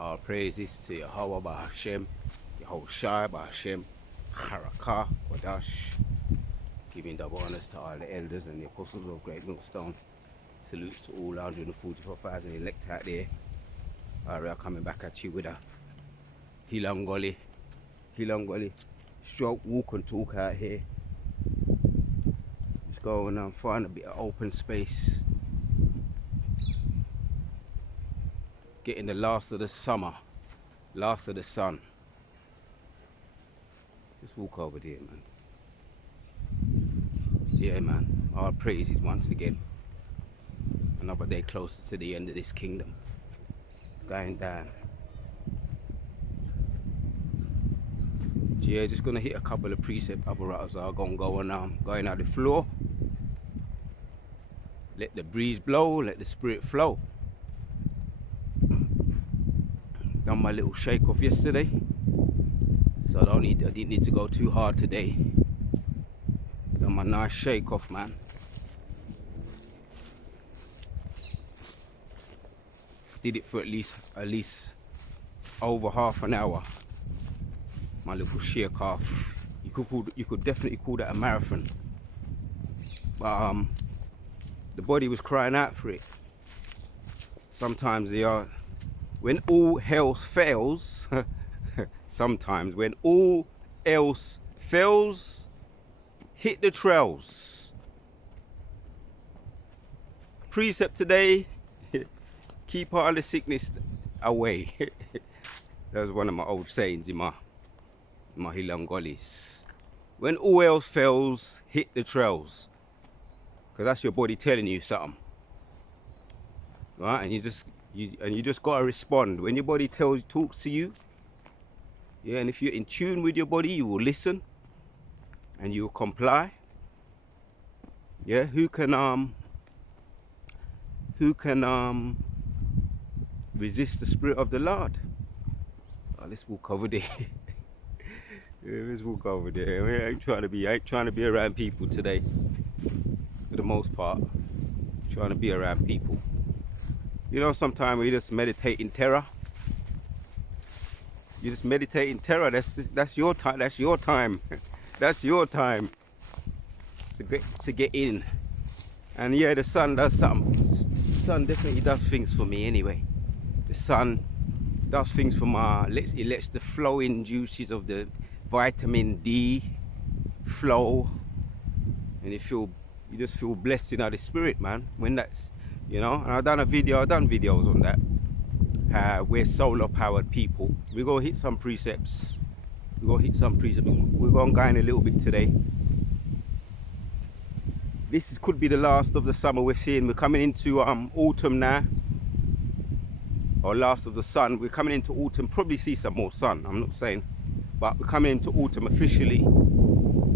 All praises to Yahweh Bahashem, Yehoshai Bahashem, Harakah, Wadash. Giving double honors to all the elders and the apostles of Great Millstone. Salutes to all 144,000 elect out there. We are coming back at you with a Hilangoli, stroke, walk and talk out here. Just going and find a bit of open space. Getting the last of the summer, last of the sun. Just walk over there, man. Yeah, man. All praises once again. Another day closer to the end of this kingdom. Going down. Yeah, just gonna hit a couple of precept apparatus. I'm gonna go on going out the floor. Let the breeze blow, let the spirit flow. Done my little shake off yesterday, so I didn't need to go too hard today. Done my nice shake off, man. Did it for at least over half an hour. My little shake off. You could definitely call that a marathon. But the body was crying out for it. Sometimes they are. When all else fails, sometimes when all else fails, hit the trails. Precept today, keep all the sickness away. That was one of my old sayings in my Hilangolis. When all else fails, hit the trails. Because that's your body telling you something. Right? And you just gotta respond when your body talks to you. Yeah, and if you're in tune with your body, you will listen and you will comply. Yeah, who can resist the spirit of the Lord? Let's walk over there. Yeah, let's walk over there. I ain't trying to be around people today. For the most part, I'm trying to be around people. You know, sometimes we just meditate in terror. You just meditate in terror. That's your time. That's your time. That's your time to get in. And yeah, the sun does something. The sun definitely does things for me anyway. The sun does things for it lets the flowing juices of the vitamin D flow, and you just feel blessed in the spirit, man. When that's, you know, and I've done videos on that. We're solar powered people. We're gonna hit some precepts. We're gonna go in a little bit today. Could be the last of the summer we're seeing. We're coming into autumn now. Or last of the sun. We're coming into autumn. Probably see some more sun. I'm not saying, but we're coming into autumn officially.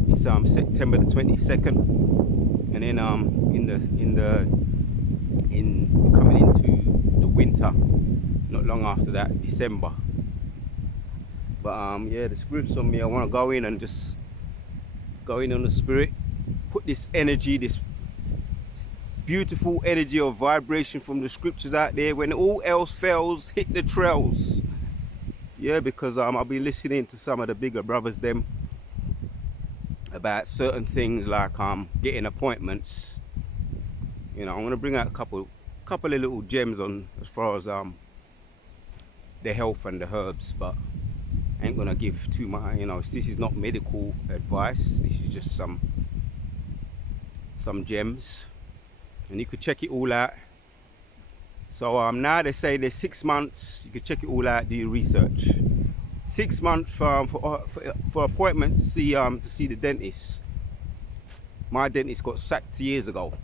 It's September the 22nd, and then we're coming into the winter. Not long after that, December. But yeah, the spirit's on me. I want to go in and just go in on the spirit. Put this energy, this beautiful energy of vibration from the scriptures out there. When all else fails, hit the trails. Yeah, because I'll be listening to some of the bigger brothers them about certain things like getting appointments. You know, I want to bring out a couple of little gems on as far as the health and the herbs, but I ain't gonna give too much. You know, this is not medical advice. This is just some gems, and you could check it all out. So now they say there's 6 months. You could check it all out. Do your research. 6 months for appointments to see the dentist. My dentist got sacked years ago.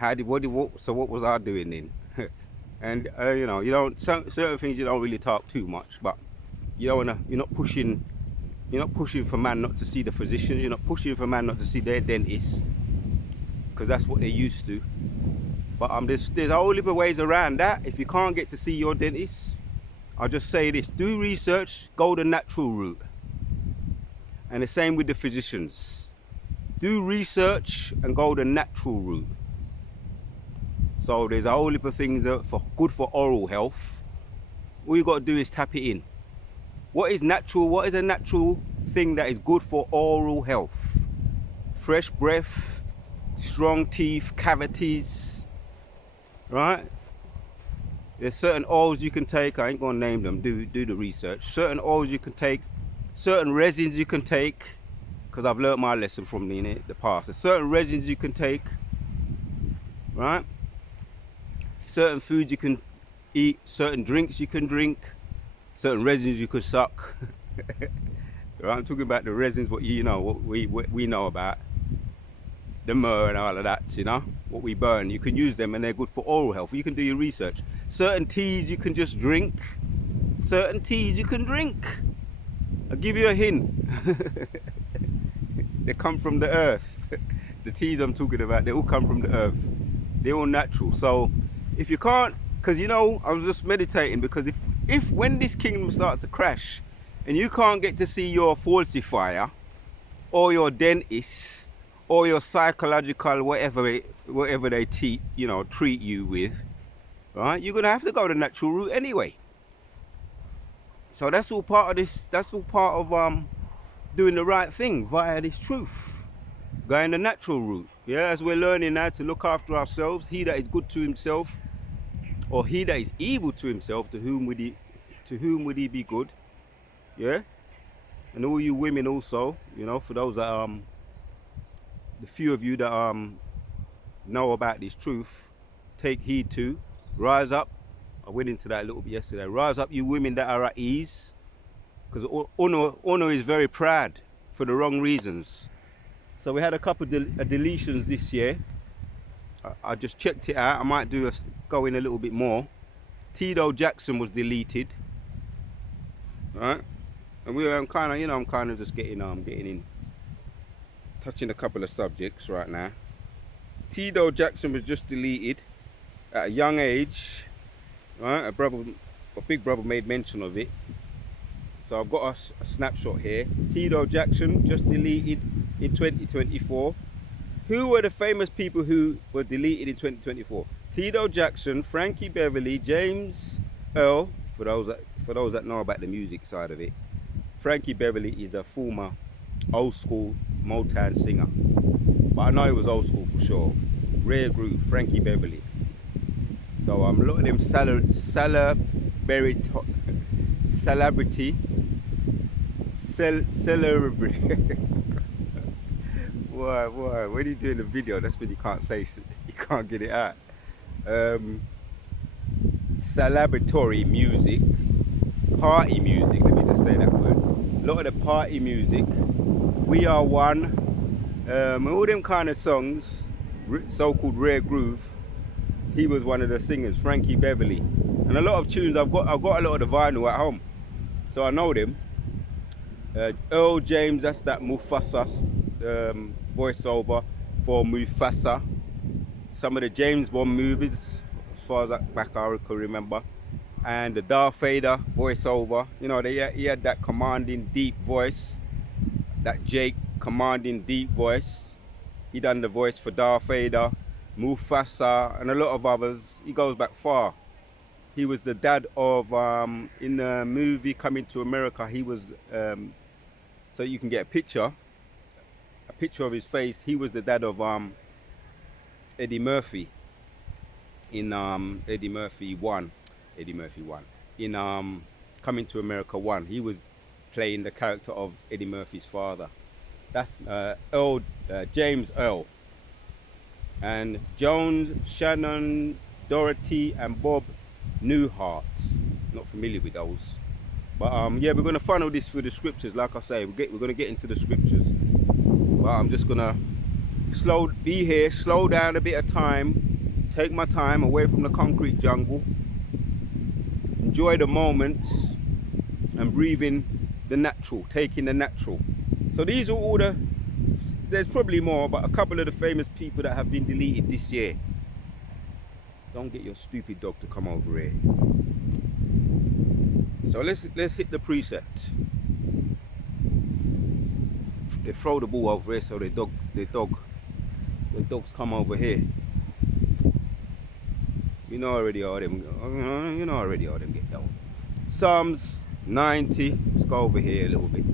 So what was I doing then? And you know, you don't, certain things you don't really talk too much, but you're not pushing for man not to see the physicians. You're not pushing for man not to see their dentists, because that's what they're used to. But there's a whole heap of ways around that. If you can't get to see your dentist, I'll just say this: do research, go the natural route. And the same with the physicians. Do research and go the natural route. So there's a whole heap of things that for good for oral health. All you got to do is tap it in. What is natural? What is a natural thing that is good for oral health? Fresh breath, strong teeth, cavities, right? There's certain oils you can take. I ain't gonna name them. Do the research. Certain oils you can take, certain resins you can take, because I've learned my lesson from the past. There's certain resins you can take, right? Certain foods you can eat, certain drinks you can drink, certain resins you can suck. Right? I'm talking about the resins, what we know about. The myrrh and all of that, what we burn. You can use them and they're good for oral health. You can do your research. Certain teas you can just drink. Certain teas you can drink. I'll give you a hint. They come from the earth. The teas I'm talking about, they all come from the earth. They're all natural. So if you can't, because I was just meditating, because if when this kingdom starts to crash and you can't get to see your falsifier or your dentist or your psychological whatever they treat you with, right, you're gonna have to go the natural route anyway. So that's all part of this. That's all part of doing the right thing via this truth, going the natural route. Yeah, as we're learning now to look after ourselves. He that is good to himself, or he that is evil to himself, to whom would he be good? Yeah, and all you women also, for those that the few of you that know about this truth, take heed to, rise up. I went into that a little bit yesterday. Rise up, you women that are at ease, because Ono is very proud for the wrong reasons. So we had a couple of deletions this year. I just checked it out. I might go in a little bit more. Tito Jackson was deleted, right? And I'm kind of just getting in, touching a couple of subjects right now. Tito Jackson was just deleted at a young age, right? A big brother made mention of it. So I've got a snapshot here. Tito Jackson just deleted in 2024. Who were the famous people who were deleted in 2024? Tito Jackson, Frankie Beverly, James Earl, for those that know about the music side of it. Frankie Beverly is a former old school Motown singer, but I know he was old school for sure. Rare Groove, Frankie Beverly. So a lot of them celebrity. Why? When you doing the video, that's when you can't say, you can't get it out. Celebratory music, party music. Let me just say that word. A lot of the party music, We Are One, all them kind of songs, so-called Rare Groove. He was one of the singers, Frankie Beverly, and a lot of tunes. I've got a lot of the vinyl at home, so I know them. Earl James, that's that Mufasa voiceover for Mufasa. Some of the James Bond movies, as far as back I can remember, and the Darth Vader voiceover. He had that commanding deep voice, that Jake commanding deep voice. He done the voice for Darth Vader, Mufasa, and a lot of others. He goes back far. He was the dad of, in the movie Coming to America, he was, so you can get a picture of his face. He was the dad of Eddie Murphy in Eddie Murphy 1. In Coming to America 1. He was playing the character of Eddie Murphy's father. That's James Earl. And Jones, Shannon, Dorothy, and Bob Newhart. Not familiar with those. But yeah, we're going to funnel this through the scriptures. Like I say, we're going to get into the scriptures. But I'm just going to slow down a bit of time, take my time away from the concrete jungle, enjoy the moment, and breathe in the natural, take in the natural. So these are all there's probably more, but a couple of the famous people that have been deleted this year. Don't get your stupid dog to come over here. So let's hit the precept. They throw the ball over here, so the dogs come over here. You know already all them. You know already all them get down. Psalms 90. Let's go over here a little bit.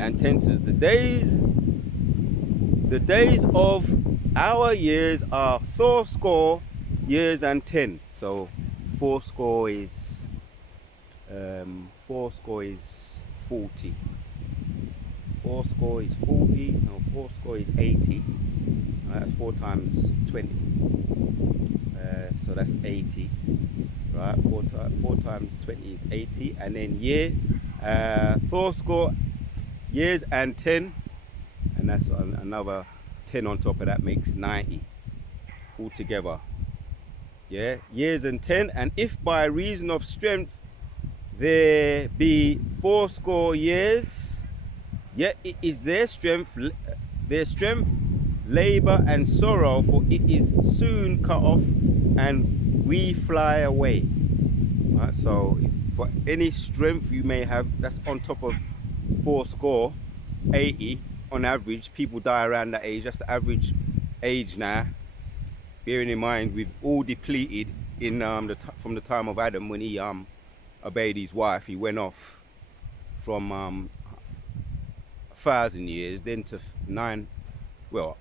And 10 says, the days of our years are fourscore years and 10. So fourscore is 40. Fourscore is 40. No, fourscore is 80. That's 4 times 20. So that's 80. Right? 4 times 20 is 80. And then year, fourscore years and 10. And that's another 10 on top of that makes 90 altogether. Yeah, years and 10. And if by reason of strength there be fourscore years, yet it is their strength, labor and sorrow, for it is soon cut off and we fly away. Right, so for any strength you may have, that's on top of fourscore, 80 on average. People die around that age. That's the average age now. Bearing in mind we've all depleted in from the time of Adam, when he obeyed his wife. He went off from 1,000 years, then to 9. Well,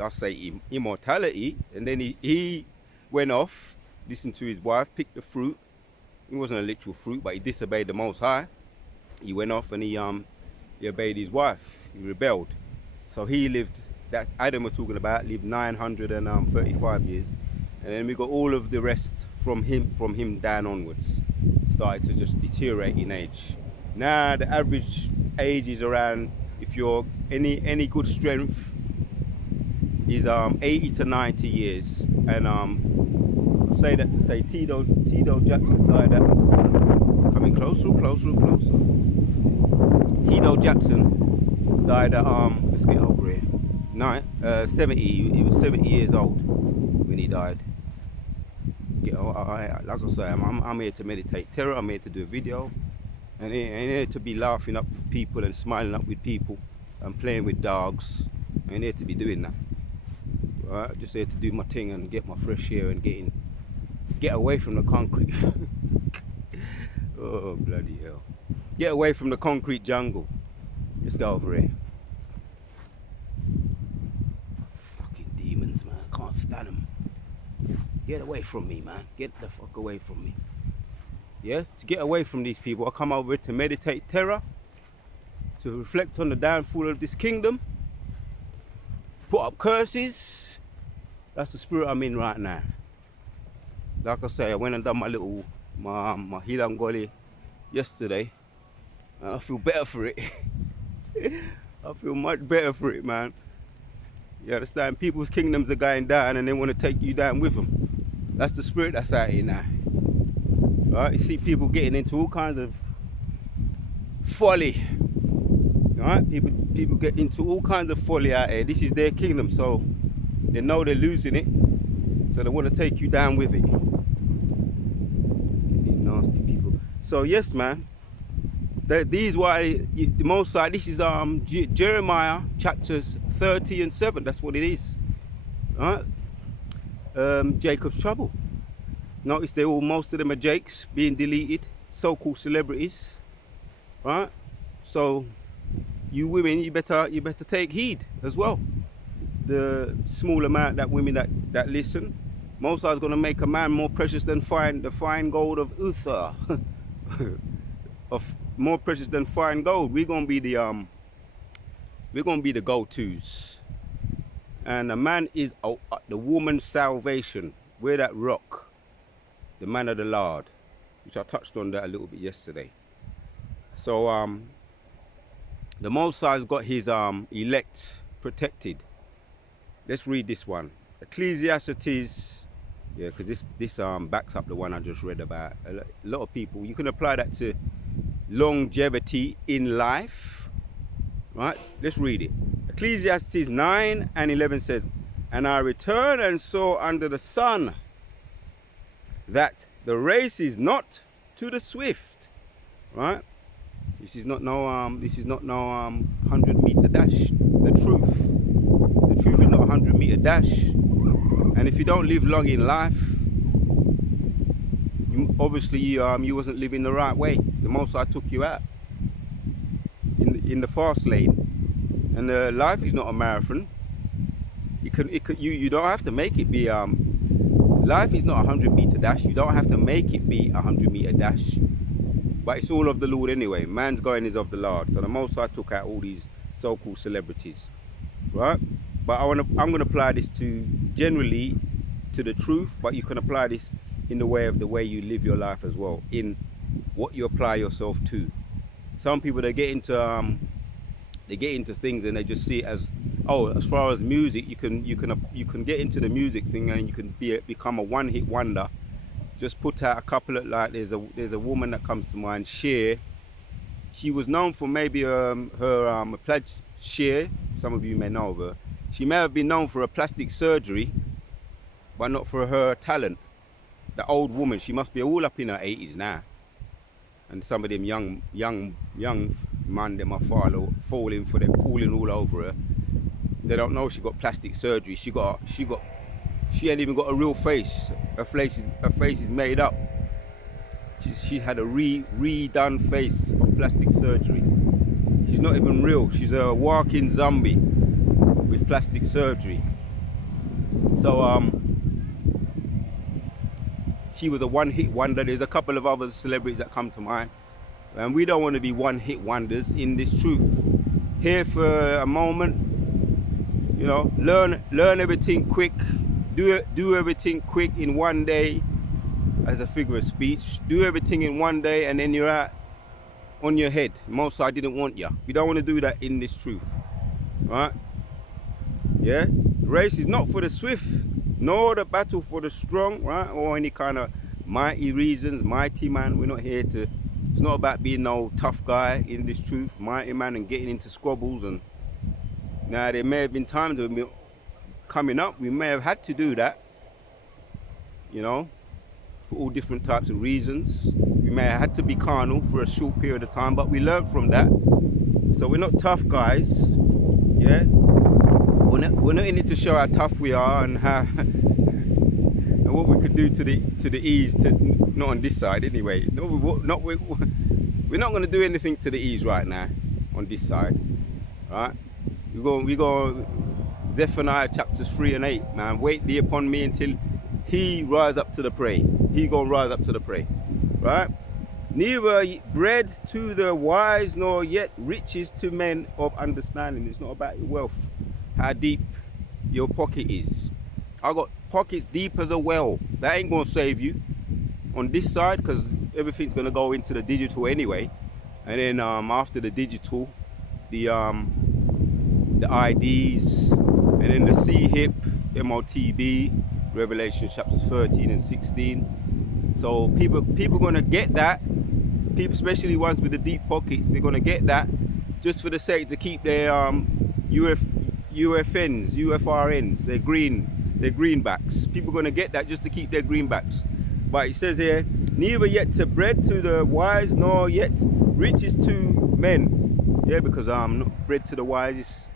I'll say immortality, and then he went off, listened to his wife, picked the fruit. It wasn't a literal fruit, but he disobeyed the Most High. He went off and he obeyed his wife. He rebelled. So he lived, that Adam we're talking about, lived 935 years. And then we got all of the rest from him down onwards. Started to just deteriorate in age. Now the average age is around, if you're any good strength, is 80 to 90 years. And I say that to say Tito Jackson died at, coming closer. Tito Jackson died at let's get over here, 70. He was 70 years old when he died. Like I say, I'm here to meditate terror. I'm here to do a video, and I'm here to be laughing up with people and smiling up with people and playing with dogs. I'm here to be doing that. Right? Just here to do my thing and get my fresh air and get away from the concrete. Oh bloody hell! Get away from the concrete jungle. Let's go over here. Fucking demons, man! I can't stand them. Get away from me, man. Get the fuck away from me. Yeah, to get away from these people, I come over to meditate terror, to reflect on the downfall of this kingdom, put up curses. That's the spirit I'm in right now. Like I say, I went and done my Hilangoli yesterday, and I feel better for it. I feel much better for it, man. You understand? People's kingdoms are going down and they want to take you down with them. That's the spirit that's out here now. Right? You see people getting into all kinds of folly. Right? People get into all kinds of folly out here. This is their kingdom, so they know they're losing it. So they want to take you down with it. These nasty people. So yes, man. These why the Most High. This is Jeremiah chapters 30 and 7. That's what it is. Right? Jacob's trouble. Notice most of them are Jakes being deleted, so-called celebrities. Right? So you women, you better take heed as well. The small amount that women that listen, Most High is going to make a man more precious than the fine gold of Uther. Of more precious than fine gold. We're gonna be the go-tos. And a man is the woman's salvation. We're that rock, the man of the Lord, which I touched on that a little bit yesterday. So the Most High's got his elect protected. Let's read this one. Ecclesiastes, yeah, because this backs up the one I just read about. A lot of people, you can apply that to longevity in life, right? Let's read it. Ecclesiastes 9 and 11 says, "And I returned and saw under the sun that the race is not to the swift," right? This is not no 100-meter dash. The truth is not a 100-meter dash. And if you don't live long in life, obviously you wasn't living the right way. The Most High took you out in the fast lane. And life is not a marathon. You don't have to make it be life is not a 100-meter dash. You don't have to make it be a 100-meter dash. But it's all of the Lord anyway. Man's going is of the Lord. So the Most High took out all these so-called celebrities, right? But I'm gonna apply this to generally to the truth. But you can apply this in the way you live your life as well, in what you apply yourself to. Some people, they get into things and they just see it as, oh, as far as music, you can get into the music thing and you can become a one-hit wonder. Just put out a couple of, like, there's a woman that comes to mind, Cher. She was known for maybe her Cher. Some of you may know of her. She may have been known for her plastic surgery, but not for her talent. The old woman, she must be all up in her 80s now. And some of them young man, them are falling all over her. They don't know she got plastic surgery. She ain't even got a real face. Her face is made up. She had a redone face of plastic surgery. She's not even real. She's a walking zombie with plastic surgery. So she was a one-hit wonder. There's a couple of other celebrities that come to mind. And we don't want to be one-hit wonders in this truth. Here for a moment, you know, learn everything quick. Do everything quick in one day, as a figure of speech. Do everything in one day and then you're out on your head. Most I didn't want you. We don't want to do that in this truth. Right? Yeah? The race is not for the swift, nor the battle for the strong, right? Or any kind of mighty reasons, mighty man. We're not here to, it's not about being no tough guy in this truth, mighty man, and getting into squabbles. And now there may have been times when we coming up, we may have had to do that, you know, for all different types of reasons. We may have had to be carnal for a short period of time, but we learned from that. So we're not tough guys, yeah? We're not in it to show how tough we are and how and what we could do to the ease, not on this side anyway. No, we're not going to do anything to the ease right now on this side, right? We're going Zephaniah chapters 3 and 8, man. Wait thee upon me until he rise up to the prey. He gonna rise up to the prey, right? Neither bread to the wise, nor yet riches to men of understanding. It's not about your wealth, how deep your pocket is. I got pockets deep as a well. That ain't gonna save you on this side, because everything's gonna go into the digital anyway. And then after the digital, the IDs, and then the CHIP, MOTB, Revelation chapters 13 and 16. So people gonna get that. People, especially ones with the deep pockets, they're gonna get that just for the sake to keep their UFNs, UFRNs, their greenbacks. People gonna get that just to keep their greenbacks. But it says here, neither yet to bread to the wise, nor yet riches to men. Yeah, because not bread to the wise is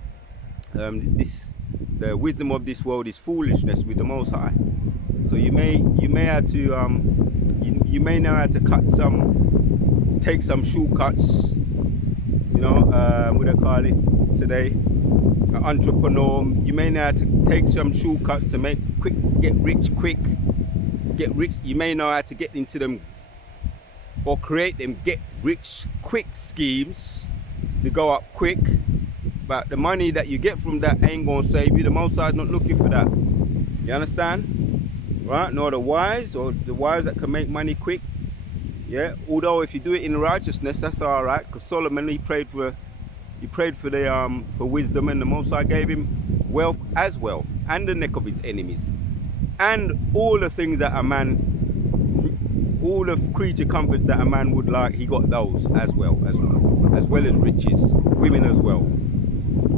the wisdom of this world is foolishness with the Most High. So you may have to you may know how to take some shortcuts. You know, what do they call it today? An entrepreneur. You may know how to take some shortcuts to get rich quick. You may know how to get into them or create them get rich quick schemes to go up quick. But the money that you get from that ain't gonna save you. The Most High's not looking for that. You understand? Right? Nor the wise, or the wise that can make money quick. Yeah. Although if you do it in righteousness, that's all right. Because Solomon, he prayed for wisdom, and the Most High gave him wealth as well, and the neck of his enemies, and all the things that a man, all the creature comforts that a man would like. He got those as well as riches, women as well.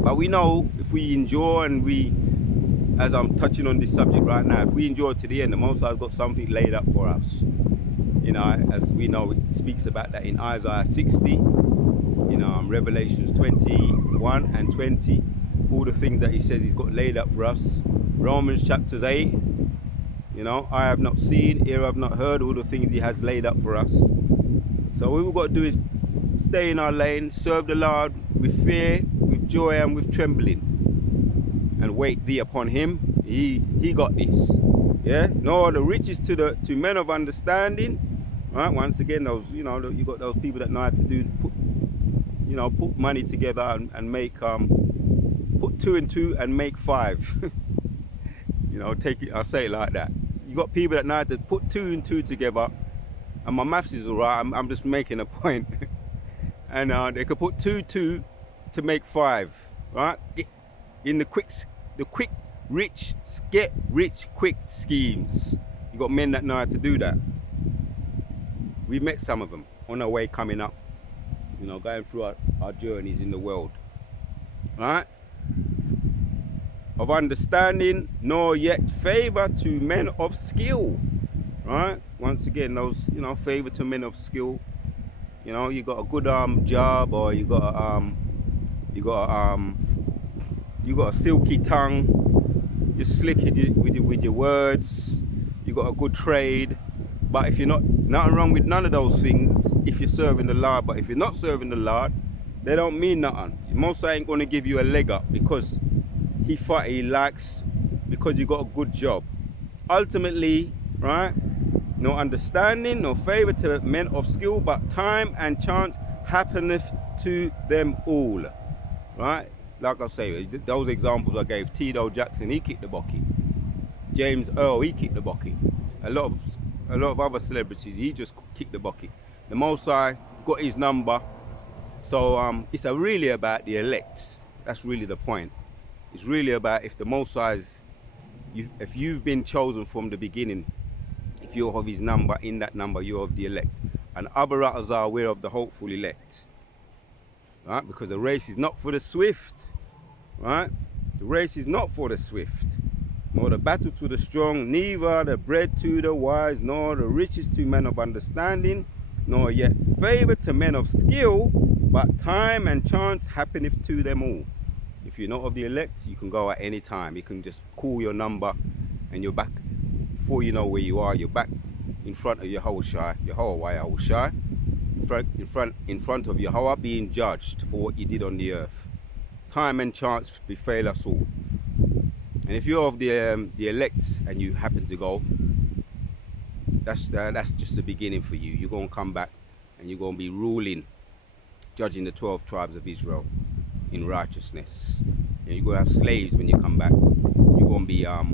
But we know if we endure, and as I'm touching on this subject right now, if we endure to the end, the Most High's got something laid up for us. You know, as we know, it speaks about that in Isaiah 60, Revelations 21 and 20, all the things that he says he's got laid up for us. Romans chapters 8, You know, I have not seen, ear have not heard all the things he has laid up for us. So what we've got to do is stay in our lane, serve the Lord with fear, with joy, and with trembling, and wait thee upon him. He got this. Yeah. Nor the riches to men of understanding. Right. Once again, those, you know, you got those people that know how to do put money together and make put 2 and 2 and make 5. You know, take it. I'll say it like that. You got people that know how to put 2 and 2 together, and my maths is alright. I'm just making a point. And they could put 2 to make 5. Right? In the quick rich get rich quick schemes. You got men that know how to do that. We've met some of them on our way coming up. You know, going through our journeys in the world. Right? Of understanding, nor yet favor to men of skill. Right? Once again, those, you know, favor to men of skill. You know, you got a good job, or you got a silky tongue. You're slick with your words. You got a good trade. But if you're nothing wrong with none of those things, if you're serving the Lord. But if you're not serving the Lord, they don't mean nothing. Most ain't gonna give you a leg up because he likes, because you got a good job. Ultimately, right? No understanding, no favor to men of skill, but time and chance happeneth to them all. Right? Like I say, those examples I gave, Tito Jackson, he kicked the bucket. James Earl, he kicked the bucket. A lot of other celebrities, he just kicked the bucket. The Most High got his number. So it's really about the elect. That's really the point. It's really about if the Most High's, if you've been chosen from the beginning, if you're of his number, in that number you're of the elect. And Abaratahs are aware of the hopeful elect. Right? Because the race is not for the swift. Right? The race is not for the swift. Nor the battle to the strong, neither the bread to the wise, nor the riches to men of understanding, nor yet favor to men of skill, but time and chance happeneth to them all. If you're not of the elect, you can go at any time. You can just call your number and you're back. Before you know where you are, you're back in front of Yahushua, in front of Yahweh, being judged for what you did on the earth. Time and chance befall us all. And if you're of the elect and you happen to go, that's just the beginning for you. You're going to come back and you're going to be ruling, judging the 12 tribes of Israel in righteousness. And you're going to have slaves when you come back. You're going to be a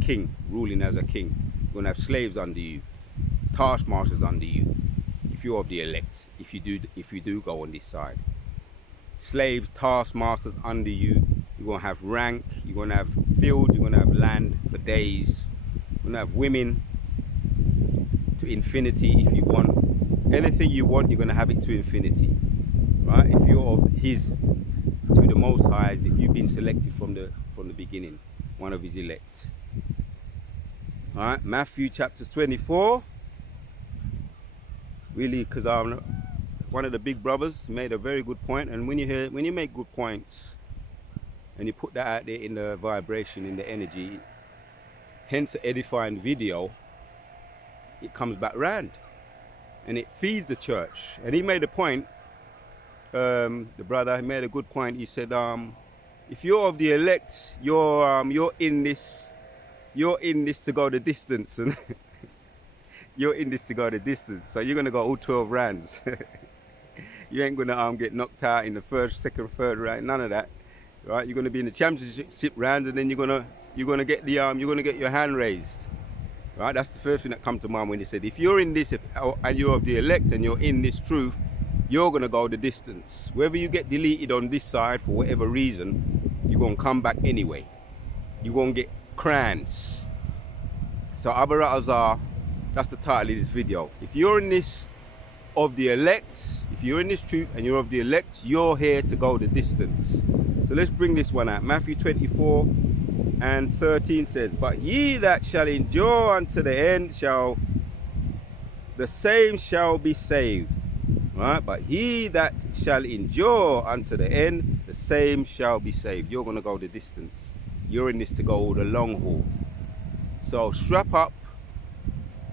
king, ruling as a king. You're going to have slaves under you, taskmasters under you. If you're of the elect, if you do go on this side, slaves, taskmasters under you. You're going to have rank, you're going to have field, you're going to have land for days. You're going to have women to infinity if you want. Anything you want, you're going to have it to infinity. Right? If you're of his, to the Most High, if you've been selected from the beginning, one of his elect. Alright, Matthew chapter 24. Really, because one of the big brothers made a very good point, and when you make good points and you put that out there in the vibration, in the energy, hence the edifying video, it comes back round and it feeds the church. And he made a point, the brother made a good point. He said, if you're of the elect, you're in this to go the distance, and you're in this to go the distance. So you're gonna go all 12 rounds. You ain't gonna get knocked out in the first, second, third round. None of that. Right? You're gonna be in the championship round, and then you're gonna get your hand raised. Right? That's the first thing that comes to mind when he said, if you're in this, and you're of the elect, and you're in this truth, you're gonna go the distance. Whether you get deleted on this side for whatever reason, you're gonna come back anyway. You're gonna get crowns. So Abaratahs, that's the title of this video. If you're in this of the elect, if you're in this truth and you're of the elect, you're here to go the distance. So let's bring this one out. Matthew 24 and 13 says, but ye that shall endure unto the end, the same shall be saved. Right? But he that shall endure unto the end, the same shall be saved. You're going to go the distance. You're in this to go the long haul. So strap up,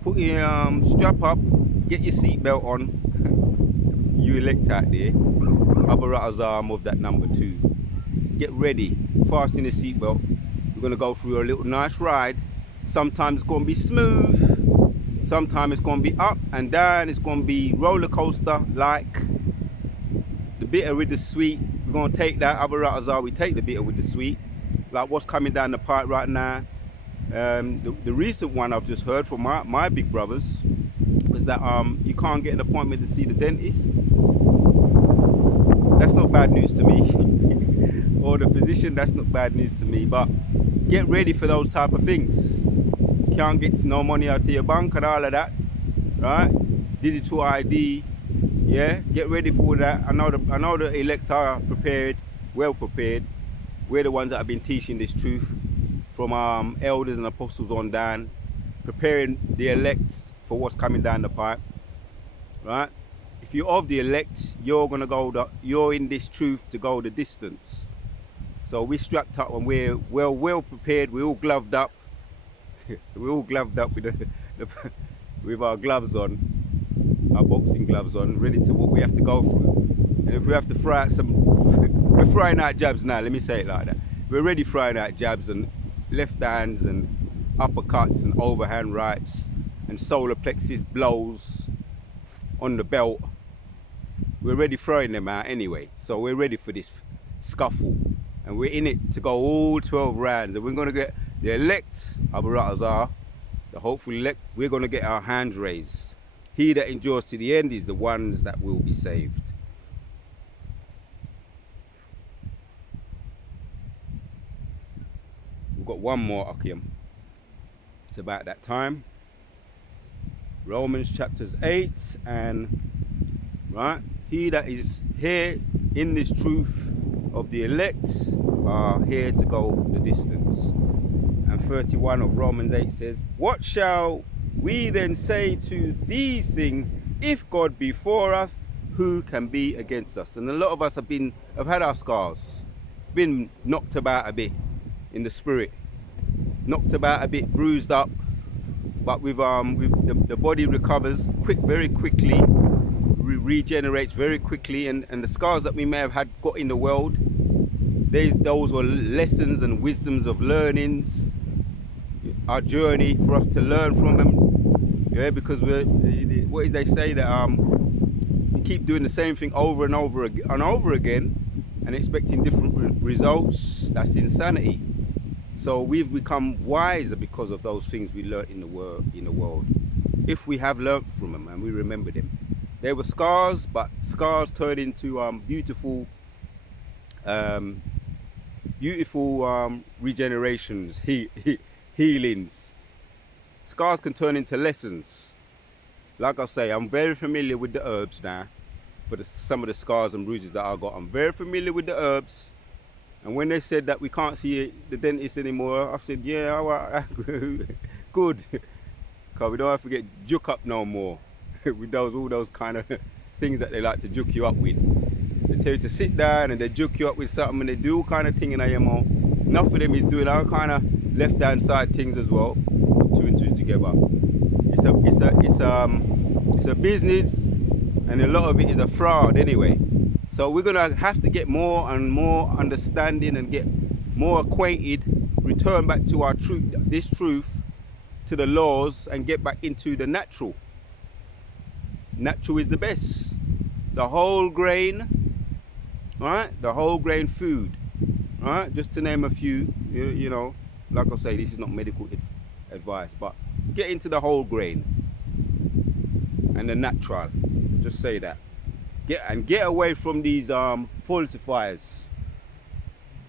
strap up, get your seatbelt on. You elect out there. Apparatus arm of that number 2. Get ready, fasten your seatbelt. We're gonna go through a little nice ride. Sometimes it's gonna be smooth, sometimes it's gonna be up and down, it's gonna be roller coaster like. The bitter with the sweet, we're gonna take that. Apparatus we take the bitter with the sweet. Like what's coming down the pipe right now. The recent one I've just heard from my big brothers was that you can't get an appointment to see the dentist. That's not bad news to me. Or the physician, that's not bad news to me. But get ready for those type of things. Can't get no money out of your bank and all of that, right? Digital ID, yeah. Get ready for that. I know the elect are prepared, well prepared. We're the ones that have been teaching this truth from elders and apostles on down, preparing the elect for what's coming down the pipe, right? If you're of the elect, you're in this truth to go the distance. So we're strapped up and we're well prepared. We're all gloved up. We're all gloved up with our gloves on, our boxing gloves on, ready to what we have to go through. And if we have to fry out we're frying out jabs now. Let me say it like that. We're already frying out jabs and left hands and uppercuts and overhand rights and solar plexus blows on the belt. We're already throwing them out anyway. So we're ready for this scuffle. And we're in it to go all 12 rounds. And we're going to get the elect, the hopeful elect, we're going to get our hands raised. He that endures to the end is the ones that will be saved. We've got one more, Akim. It's about that time. Romans chapters 8 and, right, he that is here in this truth of the elect are here to go the distance. And 31 of Romans 8 says, what shall we then say to these things? If God be for us, who can be against us? And a lot of us have had our scars, been knocked about a bit in the spirit, knocked about a bit, bruised up, but the body recovers very quickly, regenerates very quickly, and the scars that we may have had got in the world, those were lessons and wisdoms of learnings, our journey for us to learn from them, yeah, because what did they say, that you keep doing the same thing over and over again and expecting different results. That's insanity. So we've become wiser because of those things we learned in the world. If we have learnt from them and we remember them. They were scars, but scars turned into beautiful regenerations, healings. Scars can turn into lessons. Like I say, I'm very familiar with the herbs now. For some of the scars and bruises that I got, I'm very familiar with the herbs. And when they said that we can't see the dentist anymore, I said, yeah, well, good. Because we don't have to get juke up no more with all those kind of things that they like to juke you up with. They tell you to sit down and they juke you up with something and they do all kind of thing in your mouth. Enough of them is doing all kind of left hand side things as well. Put 2 and 2 together. It's a business, and a lot of it is a fraud anyway. So we're gonna have to get more and more understanding and get more acquainted, return back to our truth, this truth, to the laws, and get back into the natural. Natural is the best. The whole grain, all right? The whole grain food, all right? Just to name a few, you know, like I say, this is not medical advice, but get into the whole grain and the natural. Just say that. Get away from these falsifiers.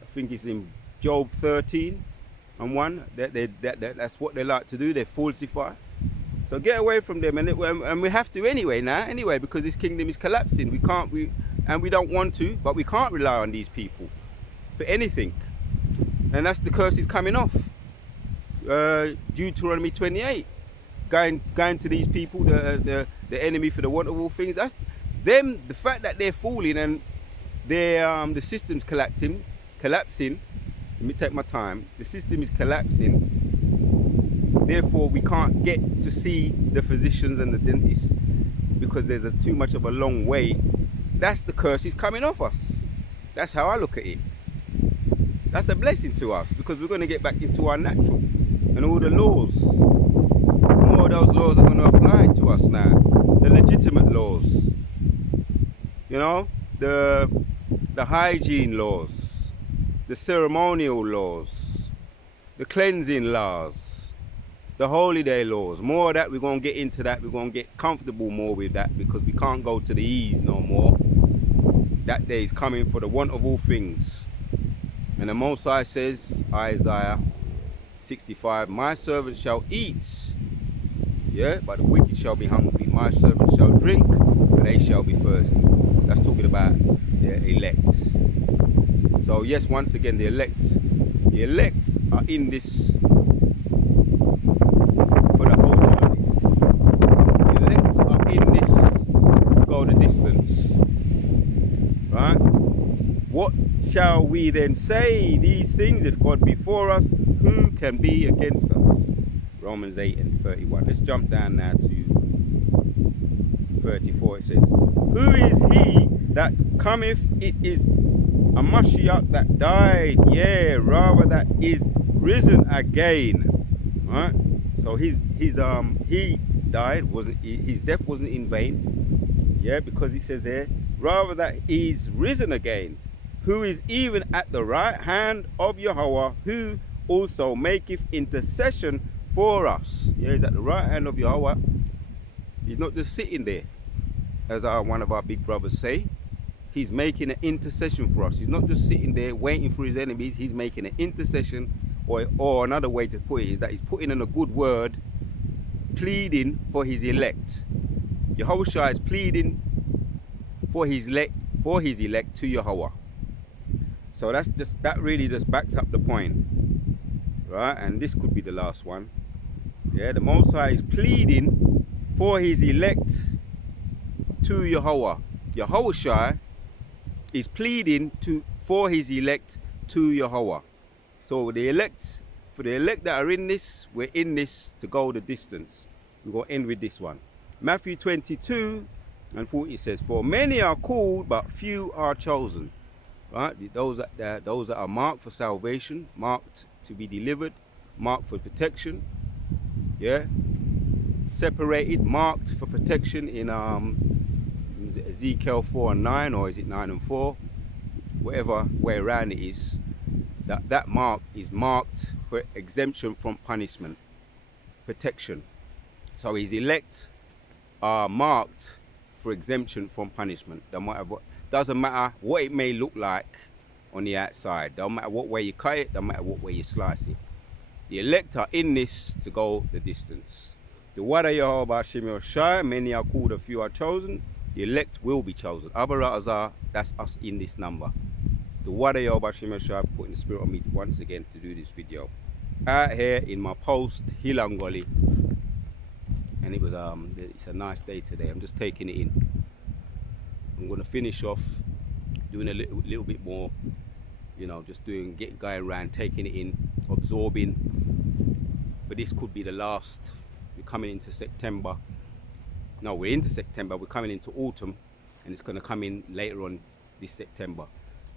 I think it's in Job 13 and 1. That's what they like to do. They falsify. So get away from them, and we have to anyway, because this kingdom is collapsing. We don't want to, but we can't rely on these people for anything. And that's the curse is coming off. Deuteronomy 28, going to these people, the enemy for the want of all things. That's them. The fact that they're falling and the system's collapsing. Let me take my time. The system is collapsing. Therefore, we can't get to see the physicians and the dentists because there's too much of a long way. That's the curse is coming off us. That's how I look at it. That's a blessing to us because we're going to get back into our natural. And all the laws, more of those laws are going to apply to us now. The legitimate laws. You know, the hygiene laws, the ceremonial laws, the cleansing laws, the holiday laws. More of that, we're going to get into that. We're going to get comfortable more with that because we can't go to the ease no more. That day is coming for the want of all things. And the Most High says, Isaiah 65, my servant shall eat, yeah, but the wicked shall be hungry. My servant shall drink, but they shall be thirsty. That's talking about the elect. So yes, once again, the elect are in this for the whole journey. The elect are in this to go the distance. Right? What shall we then say these things? If God be for us, who can be against us? Romans 8 and 31. Let's jump down now to 34. It says, who is he that cometh? It is a Mashiach that died, yeah, rather that is risen again. Right? So he died, his death wasn't in vain. Yeah, because it says there, rather that he's risen again, who is even at the right hand of Yahweh, who also maketh intercession for us. Yeah, he's at the right hand of Yahweh. He's not just sitting there, as one of our big brothers say. He's making an intercession for us. He's not just sitting there waiting for his enemies. He's making an intercession, or another way to put it is that he's putting in a good word, pleading for his elect. Yahushua is pleading for his elect to Yahweh. So that really just backs up the point, right? And this could be the last one. Yeah, the Most High is pleading for his elect to Yahweh. Yahushua is pleading for his elect to Yahweh. So for the elect that are in this, we're in this to go the distance. We're going to end with this one. Matthew 22 and 40 says, for many are called, but few are chosen. Right? Those that are marked for salvation, marked to be delivered, marked for protection. Yeah? Separated, marked for protection in Ezekiel 4 and 9, or is it 9 and 4? Whatever way around it is. That mark is marked for exemption from punishment, protection. So his elect are marked for exemption from punishment. Doesn't matter what it may look like on the outside. Don't matter what way you cut it. Don't matter what way you slice it. The elect are in this to go the distance. The Wada Yehovah Shemel Shai, many are called, a few are chosen. The elect will be chosen. Abaratazar, that's us in this number. The Wada Yehovah Shemel Shai, putting the spirit on me once again to do this video. Out here in my post, Hilangoli. And it was it's a nice day today. I'm just taking it in. I'm going to finish off doing a little bit more, you know, just going around, taking it in, absorbing. But this could be the last. We're coming into September. No, we're into September. We're coming into autumn, and it's going to come in later on this September.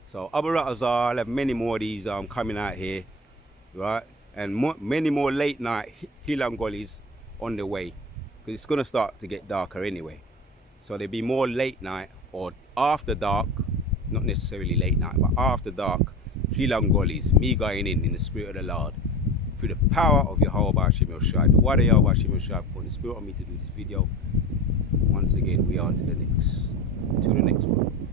So Abaratazar, I'll have many more of these coming out here, right? And many more late night Hilangolis on the way, because it's going to start to get darker anyway. So there'll be more late night or after dark, not necessarily late night, but after dark Hilangolis, me going in the spirit of the Lord, through the power of Yahweh B'Shem Yoshai, the word of Yahweh B'Shem Yoshai, putting the spirit on me to do this video. Once again, we are to the next one.